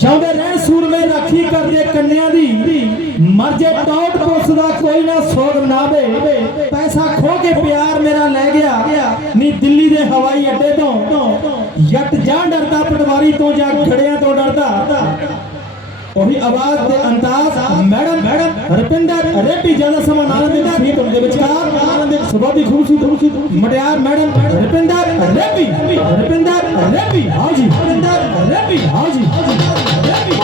ਚਾਹੁੰਦੇ ਰਹਿਣ ਸੂਰਮੇ ਰਾਖੀ ਕਰਦੇ ਕੰਨਿਆਂ ਦੀ। ਮਰਜੇ ਟੌਟ ਪੁੱਸ ਦਾ ਕੋਈ ਨਾ ਸੋਗ ਨਾਵੇ। ਪੈਸਾ ਖੋ ਕੇ ਪਿਆਰ ਮੇਰਾ ਲੈ ਗਿਆ। ਨੀ ਦਿੱਲੀ ਦੇ ਹਵਾਈ ਅੱਡੇ ਤੋਂ। ਜੱਟ ਜਾਂ ਡਰਦਾ, ਪਟਵਾਰੀ ਤੋਂ ਜਾਂ ਖੜਿਆਂ ਤੋਂ ਡਰਦਾ। ਉਹੀ ਆਵਾਜ਼ ਤੇ ਅੰਦਾਜ਼ ਮੈਡਮ ਮੈਡਮ ਰਪਿੰਦਰ ਰੇਪੀ ਜ਼ਿਆਦਾ ਸਮਾਂ ਨਾਲ ਦੇ ਸੀ ਤੁਮ ਦੇ ਵਿਚਕਾਰ ਆਨੰਦ ਸੁਭਾ ਦੀ ਖੂਬਸੂਰਤ ਮਟਿਆਰ ਮੈਡਮ, ਰਪਿੰਦਰ ਰੇਪੀ ਰਪਿੰਦਰ ਰੇਪੀ ਹਾਂ ਜੀ ਰਪਿੰਦਰ ਰੇਪੀ ਹਾਂ ਜੀ ਰੇਪੀ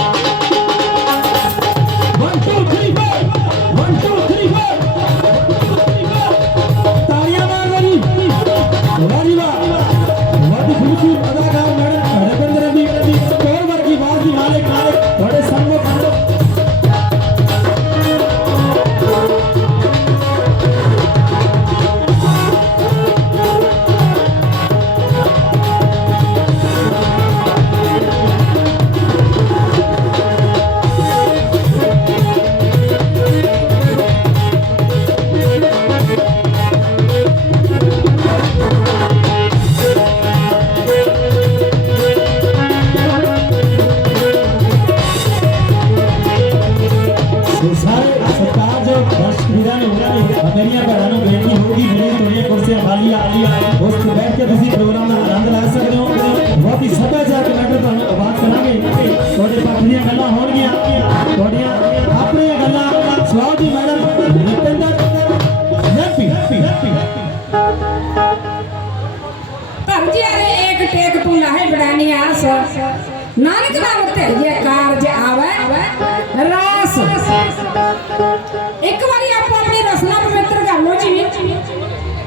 ਸਾਰੇ ਸਰਕਾਰ ਜੋ ਦਰਸ਼ਕ ਵੀਰਾਂ ਨੂੰ ਮੇਰੀਆਂ ਭੈਣਾਂ ਨੂੰ ਬੇਨਤੀ ਹੋਊਗੀ, ਮੇਰੀ ਤੁਹਾਡੀਆਂ ਕੁਰਸੀਆਂ ਖਾਲੀਆਂ ਉਸ ਤੇ ਬੈਠ ਕੇ ਤੁਸੀਂ ਪ੍ਰੋਗਰਾਮ ਦਾ ਆਨੰਦ ਲੈ ਸਕਦੇ ਹੋ। ਬਹੁਤ ਹੀ ਸੱਭਿਆਚਾਰਕ ਮੈਟਰ ਤੁਹਾਨੂੰ ਆਵਾਜ਼ ਕਰਾਂਗੇ ਤੁਹਾਡੇ ਪੱਖ ਦੀਆਂ ਗੱਲਾਂ ਹੋਣਗੀਆਂ। ਤੁਹਾਡੀਆਂ ਆਪਣੀਆਂ ਗੱਲਾਂ ਸਵਾਲ ਦੀ madam. Ratinder Happy Happy Happy ਧਰ ਅਰੇ ਏਕ ਟੇਕ ਤੂੰ ਲਾਹੇ ਬੜਾਨੀ ਆਸ ਨਾਨਕ ਨਾਮ ਤੇ ਇਹ ਕਾਰਜ ਇੱਕ ਵਾਰੀ ਆਪੋ ਆਪਣੀ ਰਸਨਾ ਪਵਿੱਤਰ ਕਰ ਲਓ ਜੀ।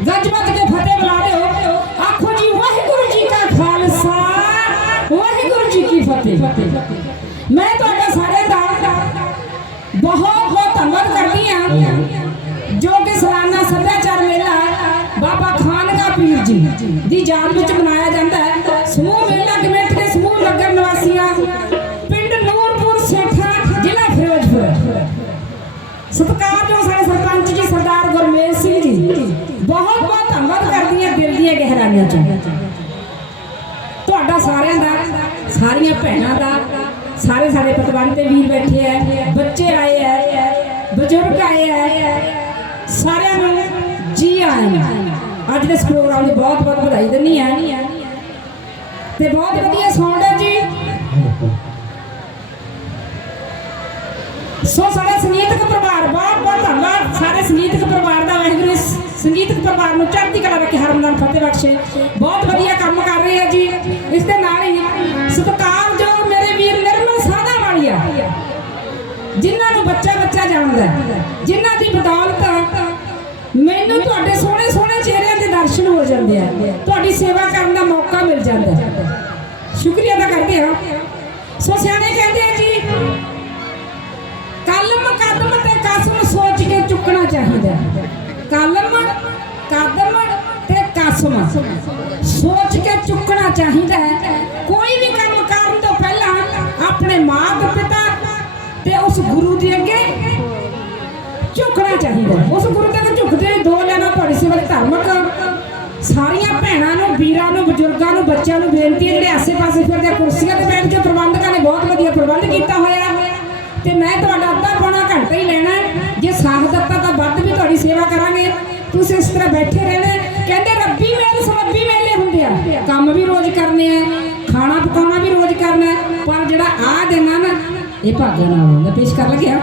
ਗੱਜ ਵੱਜ ਕੇ ਫਤਿਹ ਬੁਲਾ ਦਿਓ। ਆਖੋ ਜੀ, ਵਾਹਿਗੁਰੂ ਜੀ ਕਾ ਖਾਲਸਾ, ਵਾਹਿਗੁਰੂ ਜੀ ਕੀ ਫਤਿਹ। ਮੈਂ ਤੁਹਾਡਾ ਸਾਰੇ ਦਾ ਬਹੁਤ ਬਹੁਤ ਧੰਨਵਾਦ ਕਰਦੀ ਹਾਂ। ਜੋ ਕਿ ਸਾਲਾਨਾ ਸੱਭਿਆਚਾਰ ਮੇਲਾ ਬਾਬਾ ਖਾਨਗਾ ਪੀਰ ਜੀ ਦੀ ਯਾਦ ਵਿੱਚ ਮਨਾਇਆ ਜਾਂਦਾ ਹੈ। ਸਮੂਹ ਦਿਲ ਦੀਆਂ ਗਹਿਰਾਈਆਂ ਚੋਂ। ਤੁਹਾਡਾ ਸਾਰਿਆਂ ਦਾ, ਸਾਰੀਆਂ ਭੈਣਾਂ ਦਾ, ਸਾਰੇ ਸਾਡੇ ਪਤਵੰਤ ਤੇ ਵੀਰ ਬੈਠੇ ਆ ਬੱਚੇ ਆਏ ਆ ਬਜ਼ੁਰਗ ਆਏ ਆ ਸਾਰਿਆਂ ਨੂੰ ਜੀ ਆਇਆਂ ਅੱਜ ਦੇ ਇਸ ਪ੍ਰੋਗਰਾਮ ਦੀ ਬਹੁਤ ਬਹੁਤ ਵਧਾਈ ਦਿੰਦੀ ਆ ਤੇ ਬਹੁਤ ਵਧੀਆ ਸਾਊਂਡ ਹੈ ਜੀ। ਸੋ ਸਾਡਾ ਸੰਗੀਤਕ ਪਰਿਵਾਰ, ਬਹੁਤ ਬਹੁਤ ਧੰਨਵਾਦ। ਸਾਰੇ ਸੰਗੀਤਕ ਪਰਿਵਾਰ ਦਾ ਵਾਹਿਗੁਰੂ ਇਸ ਸੰਗੀਤਕ ਪਰਿਵਾਰ ਨੂੰ ਚੜ੍ਹਦੀ ਕਲਾ ਰੱਖੇ ਬਖਸ਼ੇ ਬਹੁਤ ਵਧੀਆ ਕੰਮ ਕਰ ਰਹੇ ਆ ਜੀ। ਇਸ ਦੇ ਨਾਲ ਹੀ ਸਤਿਕਾਰਯੋਗ ਮੇਰੇ ਵੀਰ ਨਿਰਮਲ ਸਾਦਾ ਵਾਲੀਆ ਜਿਨ੍ਹਾਂ ਨੂੰ ਬੱਚਾ ਬੱਚਾ ਜਾਣਦਾ ਜਿਨ੍ਹਾਂ ਦੀ ਬਦੌਲਤ ਮੈਨੂੰ ਤੁਹਾਡੇ ਸੋਹਣੇ ਸੋਹਣੇ ਚਿਹਰਿਆਂ ਦੇ ਦਰਸ਼ਨ ਹੋ ਜਾਂਦੇ ਆ। ਤੁਹਾਡੀ ਸੇਵਾ ਕਰਨ ਦਾ ਮੌਕਾ ਮਿਲ ਜਾਂਦਾ ਸ਼ੁਕਰੀਆ ਅਦਾ ਕਰਦੇ ਹਾਂ। ਸੋ ਸਿਆਣੇ ਕਹਿੰਦੇ ਆ ਜੀ, ਕਲਮ ਕਦਮ ਤੇ ਕਸਮ ਸੋਚ ਕੇ ਚੁੱਕਣਾ ਚਾਹੀਦਾ ਕਲਮ ਸਮਾਂ ਸੋਚ ਕੇ ਚੁੱਕਣਾ ਚਾਹੀਦਾ ਹੈ। ਕੋਈ ਵੀ ਕੰਮ ਕਰਨ ਤੋਂ ਪਹਿਲਾਂ ਆਪਣੇ ਮਾਤਾ ਪਿਤਾ ਤੇ ਉਸ ਗੁਰੂ ਦੇ ਅੱਗੇ ਝੁਕਣਾ ਚਾਹੀਦਾ ਉਸ ਗੁਰੂ ਦੇ ਝੁਕਦੇ ਦੋ ਲੈਣਾ ਤੁਹਾਡੀ ਸੇਵਾ ਧਾਰਮਿਕ। ਸਾਰੀਆਂ ਭੈਣਾਂ ਨੂੰ, ਵੀਰਾਂ ਨੂੰ, ਬਜ਼ੁਰਗਾਂ ਨੂੰ, ਬੱਚਿਆਂ ਨੂੰ ਬੇਨਤੀ ਹੈ, ਜਿਹੜੇ ਆਸੇ-ਪਾਸੇ ਫਿਰਦੇ ਕੁਰਸੀਆਂ ਤੇ ਬੈਠ ਕੇ ਪ੍ਰਬੰਧਕਾਂ ਨੇ ਬਹੁਤ ਵਧੀਆ ਪ੍ਰਬੰਧ ਕੀਤਾ ਹੋਇਆ ਤੇ ਮੈਂ ਤੁਹਾਡਾ ਅੱਧਾ ਪੌਣਾ ਘੰਟਾ ਹੀ ਲੈਣਾ ਜੇ ਸਾਥ ਦਿੱਤਾ ਤਾਂ ਵੱਧ ਵੀ ਤੁਹਾਡੀ ਸੇਵਾ ਕਰਾਂਗੇ। ਤੁਸੀਂ ਇਸ ਤਰ੍ਹਾਂ ਬੈਠੇ ਰਹਿਣਾ ਕਹਿੰਦੇ ਰੱਬੀ ਮੇਲ ਸਰੱਬੀ ਮੇਲੇ ਹੁੰਦੇ ਆ। ਕੰਮ ਵੀ ਰੋਜ਼ ਕਰਨੇ ਆ, ਖਾਣਾ ਪਕਾਉਣਾ ਵੀ ਰੋਜ਼ ਕਰਨਾ ਪਰ ਜਿਹੜਾ ਆ ਦਿਨ ਆ ਨਾ, ਇਹ ਭਾਗਿਆ ਨਾਲ ਹੁੰਦਾ ਪੇਸ਼ ਕਰ ਲੱਗਿਆ